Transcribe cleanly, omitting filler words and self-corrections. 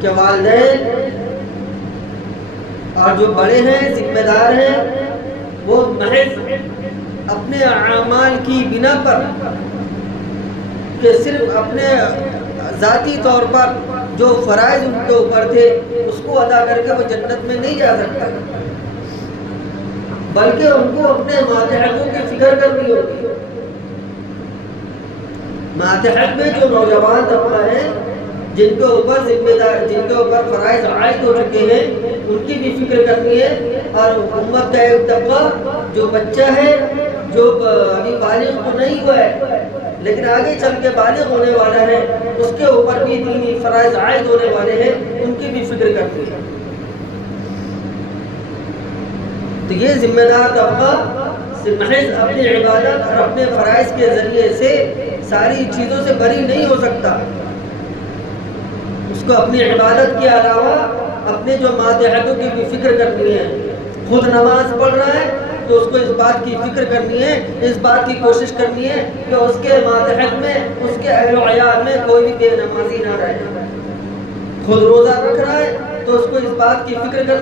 کہ والدین اور جو بڑے ہیں ذمہ دار ہیں وہ محض اپنے اعمال کی بنا پر کہ صرف اپنے ذاتی طور پر جو فرائض ان کے اوپر تھے اس کو ادا کر کے وہ جنت میں نہیں جا سکتا، بلکہ ان کو اپنے ماتحتوں کی فکر کرنی ہوگی۔ ماتحت میں جو نوجوان طبقہ ہیں جن کے اوپر ذمہ دار، جن کے اوپر فرائض عائد ہو چکے ہیں، ان کی بھی فکر کرنی ہے، اور امت کا ایک طبقہ جو بچہ ہے، جو ابھی بالغ تو نہیں ہوا ہے لیکن آگے چل کے بالغ ہونے والا ہے، اس کے اوپر بھی دینی فرائض عائد ہونے والے ہیں، ان کی بھی فکر کرنی ہے۔ تو یہ ذمہ دار طبقہ محض اپنی عبادت اور اپنے فرائض کے ذریعے سے ساری چیزوں سے بری نہیں ہو سکتا، اس کو اپنی عبادت کے علاوہ اپنے جو ماتحتوں کی بھی فکر کرنی ہے۔ خود نماز پڑھ رہا ہے تو اس کو اس بات کی فکر کرنی ہے، اس بات کی کوشش کرنی ہے کہ اس کے ماتحت میں، اس کے اہل و عیال میں کوئی بھی بے نمازی نہ رہے۔ خود روزہ رکھ رہا ہے تو اس کو اس بات کی فکر کرنی